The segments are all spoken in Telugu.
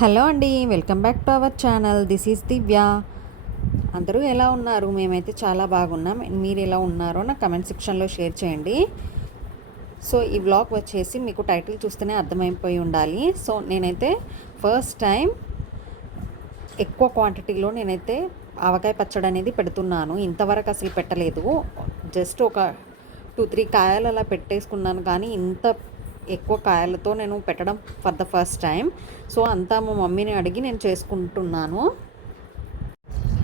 హలో అండి welcome back to our channel. This is Divya. అందరూ ఎలా ఉన్నారు? మేమైతే చాలా బాగున్నాం. మీరు ఎలా ఉన్నారో నా కమెంట్ సెక్షన్లో షేర్ చేయండి. సో ఈ వ్లాగ్ వచ్చేసి మీకు టైటిల్ చూస్తేనే అర్థమైపోయి ఉండాలి. సో నేనైతే ఫస్ట్ టైం ఎక్కువ క్వాంటిటీలో నేనైతే ఆవకాయ పచ్చడి అనేది పెడుతున్నాను. ఇంతవరకు అసలు పెట్టలేదు. జస్ట్ ఒక టూ త్రీ కాయలు అలా పెట్టేసుకున్నాను. కానీ ఇంత ఎక్కువ కాయలతో నేను పెట్టడం for the first time so అంతా మా మమ్మీని అడిగి నేను చేసుకుంటున్నాను.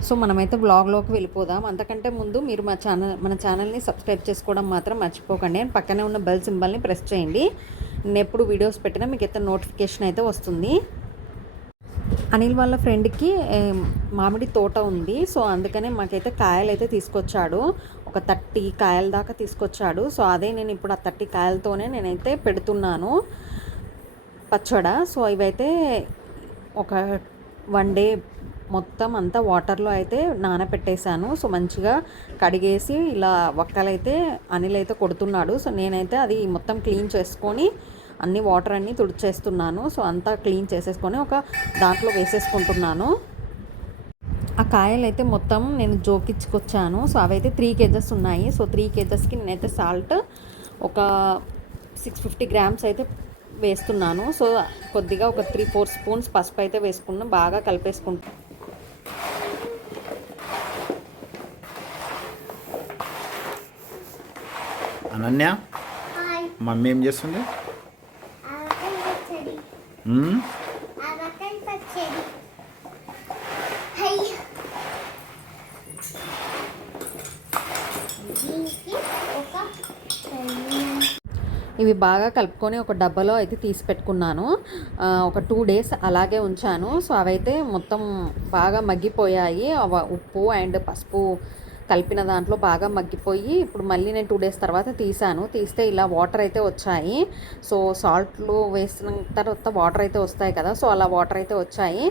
సో మనమైతే బ్లాగ్లోకి వెళ్ళిపోదాం. అంతకంటే ముందు మీరు మా ఛానల్ మన ఛానల్ని సబ్స్క్రైబ్ చేసుకోవడం మాత్రం మర్చిపోకండి. అండ్ పక్కనే ఉన్న బెల్ సింబల్ని ప్రెస్ చేయండి. నేను ఎప్పుడు వీడియోస్ పెట్టినా మీకు అయితే నోటిఫికేషన్ అయితే వస్తుంది. అనిల్ వాళ్ళ ఫ్రెండ్కి మామిడి తోట ఉంది. సో అందుకనే మాకైతే కాయలు అయితే తీసుకొచ్చాడు. ఒక థర్టీ కాయల దాకా తీసుకొచ్చాడు. సో అదే నేను ఇప్పుడు ఆ థర్టీ కాయలతోనే నేనైతే పెడుతున్నాను పచ్చడ. సో ఇవైతే ఒక వన్ డే మొత్తం అంతా వాటర్లో అయితే నానపెట్టేశాను. సో మంచిగా కడిగేసి ఇలా వక్కలైతే అనిల్ అయితే కొడుతున్నాడు. సో నేనైతే అది మొత్తం క్లీన్ చేసుకొని అన్ని వాటర్ అన్నీ తుడిచేస్తున్నాను. సో అంతా క్లీన్ చేసేసుకొని ఒక దాంట్లో వేసేసుకుంటున్నాను. ఆ కాయలు అయితే మొత్తం నేను జోకించుకొచ్చాను సో అవైతే త్రీ కేజెస్ ఉన్నాయి. సో త్రీ కేజెస్కి నేనైతే సాల్ట్ ఒక సిక్స్ ఫిఫ్టీ గ్రామ్స్ అయితే వేస్తున్నాను. సో కొద్దిగా ఒక త్రీ ఫోర్ స్పూన్స్ పసుపు అయితే వేసుకున్నాను. బాగా కలిపేసుకుంటాను అనన్య? హాయ్. మమ్మీ ఏం చేస్తుంది ఆవకాయ పచ్చడి మ్మ్? ఆవకాయ పచ్చడి హై దీనికి ఒక కన్య- ఇవి బాగా కలుపుకొని ఒక డబ్బాలో అయితే తీసి పెట్టుకున్నాను. ఒక టూ డేస్ అలాగే ఉంచాను. సో అవైతే మొత్తం బాగా మగ్గిపోయాయి. ఉప్పు అండ్ పసుపు కలిపిన దాంట్లో బాగా మగ్గిపోయి ఇప్పుడు మళ్ళీ నేను టూ డేస్ తర్వాత తీసాను. తీస్తే ఇలా వాటర్ అయితే వచ్చాయి. సో సాల్ట్లు వేసిన తర్వాత వాటర్ అయితే వస్తాయి కదా. సో అలా వాటర్ అయితే వచ్చాయి.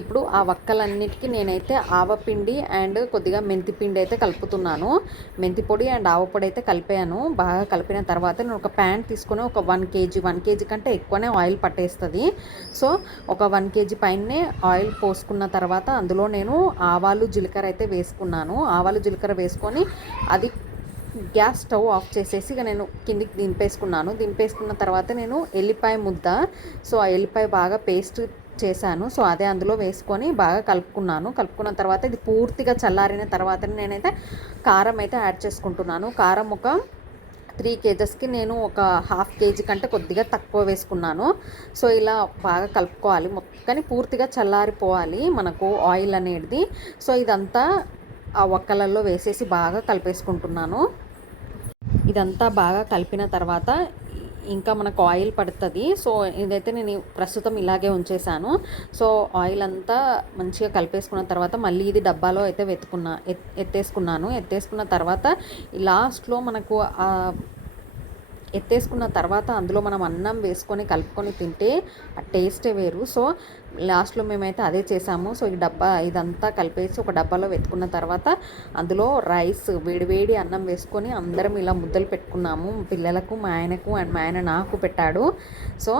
ఇప్పుడు ఆ వక్కలన్నిటికీ నేనైతే ఆవపిండి అండ్ కొద్దిగా మెంతిపిండి అయితే కలుపుతున్నాను. మెంతి పొడి అండ్ ఆవపొడి అయితే కలిపాను. బాగా కలిపిన తర్వాత నేను ఒక ప్యాన్ తీసుకొని ఒక వన్ కేజీ వన్ కేజీ కంటే ఎక్కువనే ఆయిల్ పట్టేస్తుంది. సో ఒక వన్ కేజీ పైనే ఆయిల్ పోసుకున్న తర్వాత అందులో నేను ఆవాలు జీలకర్ర అయితే వేసుకున్నాను. ఆవాలు జీలకర్ర వేసుకొని అది గ్యాస్ స్టవ్ ఆఫ్ చేసేసి ఇక నేను కిందికి దింపేసుకున్నాను. దింపేసుకున్న తర్వాత నేను ఎల్లిపాయ ముద్ద సో ఆ ఎల్లిపాయ బాగా పేస్ట్ చేశాను. సో అదే అందులో వేసుకొని బాగా కలుపుకున్నాను. కలుపుకున్న తర్వాత ఇది పూర్తిగా చల్లారిన తర్వాత నేనైతే కారం అయితే యాడ్ చేసుకుంటున్నాను. కారం ఒక త్రీ కేజెస్కి నేను ఒక హాఫ్ కేజీ కంటే కొద్దిగా తక్కువ వేసుకున్నాను. సో ఇలా బాగా కలుపుకోవాలి. మొత్తం కానీ పూర్తిగా చల్లారిపోవాలి మనకు ఆయిల్ అనేది సో ఇదంతా ఆ ఒక్కలలో వేసేసి బాగా కలిపేసుకుంటున్నాను. ఇదంతా బాగా కలిపిన తర్వాత ఇంకా మనకు ఆయిల్ పడుతుంది. సో ఇదైతే నేను ప్రస్తుతం ఇలాగే ఉంచేసాను సో ఆయిల్ అంతా మంచిగా కలిపేసుకున్న తర్వాత మళ్ళీ ఇది డబ్బాలో అయితే వెతుకున్నా ఎత్తేసుకున్నాను. ఎత్తేసుకున్న తర్వాత లాస్ట్లో మనకు ఎత్తేసుకున్న తర్వాత అందులో మనం అన్నం వేసుకొని కలుపుకొని తింటే ఆ టేస్టే వేరు. సో లాస్ట్లో మేమైతే అదే చేసాము. సో ఈ డబ్బా ఇదంతా కలిపేసి ఒక డబ్బాలో వెతుకున్న తర్వాత అందులో రైస్ వేడివేడి అన్నం వేసుకొని అందరం ఇలా ముద్దలు పెట్టుకున్నాము. పిల్లలకు మా ఆయనకు అండ్ మా ఆయన నాకు పెట్టాడు. సో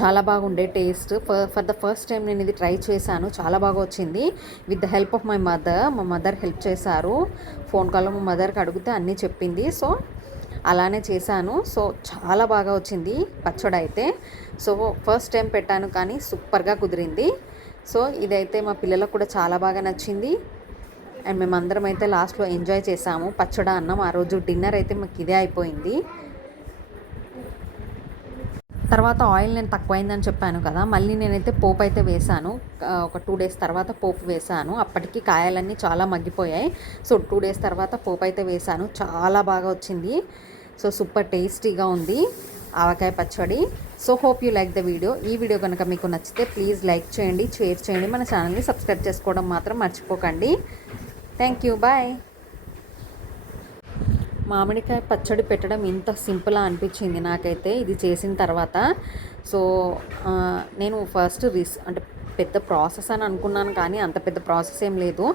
చాలా బాగుండే taste. For for the first time నేను ఇది ట్రై చేశాను. చాలా బాగా వచ్చింది. With the help of my mother మా మదర్ హెల్ప్ చేశారు. ఫోన్ కాల్లో మా మదర్కి అడిగితే అన్నీ చెప్పింది. సో అలానే చేశాను. సో చాలా బాగా వచ్చింది పచ్చడి అయితే సో ఫస్ట్ టైం పెట్టాను కానీ సూపర్గా కుదిరింది. సో ఇదైతే మా పిల్లలకు కూడా చాలా బాగా నచ్చింది. అండ్ మేమందరం అయితే లాస్ట్లో ఎంజాయ్ చేసాము పచ్చడి అన్నం. ఆ రోజు డిన్నర్ అయితే మాకు ఇదే అయిపోయింది. తర్వాత ఆయిల్ నేను తక్కువైందని చెప్పాను కదా మళ్ళీ నేనైతే పోపు అయితే వేశాను. ఒక టూ డేస్ తర్వాత పోపు వేశాను. అప్పటికి కాయలన్నీ చాలా మగ్గిపోయాయి. సో టూ డేస్ తర్వాత పోపు అయితే వేశాను. చాలా బాగా వచ్చింది. సో సూపర్ టేస్టీగా ఉంది. ఆవకాయ పచ్చడి. So hope you like the video. ఈ వీడియో కనుక మీకు నచ్చితే ప్లీజ్ లైక్ చేయండి షేర్ చేయండి. మన ఛానల్ని సబ్స్క్రైబ్ చేసుకోవడం మాత్రం మర్చిపోకండి. Thank you bye. మామిడికాయ పచ్చడి పెట్టడం ఇంత సింపుల్గా అనిపించింది నాకైతే. ఇది చేసిన తర్వాత. సో నేను ఫస్ట్ రిస్ అంటే పెద్ద ప్రాసెస్ అని అనుకున్నాను కానీ అంత పెద్ద ప్రాసెస్ ఏం లేదు.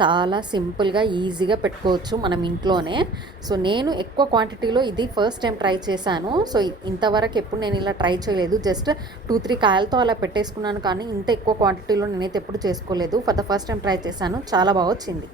చాలా సింపుల్గా ఈజీగా పెట్టుకోవచ్చు మనం ఇంట్లోనే. సో నేను ఎక్కువ క్వాంటిటీలో ఇది ఫస్ట్ టైం ట్రై చేశాను. సో ఇంతవరకు ఎప్పుడు నేను ఇలా ట్రై చేయలేదు. జస్ట్ టూ త్రీ కాయలతో అలా పెట్టేసుకున్నాను కానీ ఇంత ఎక్కువ క్వాంటిటీలో నేనైతే ఎప్పుడు చేసుకోలేదు. For the first time try చేశాను. చాలా బాగా వచ్చింది.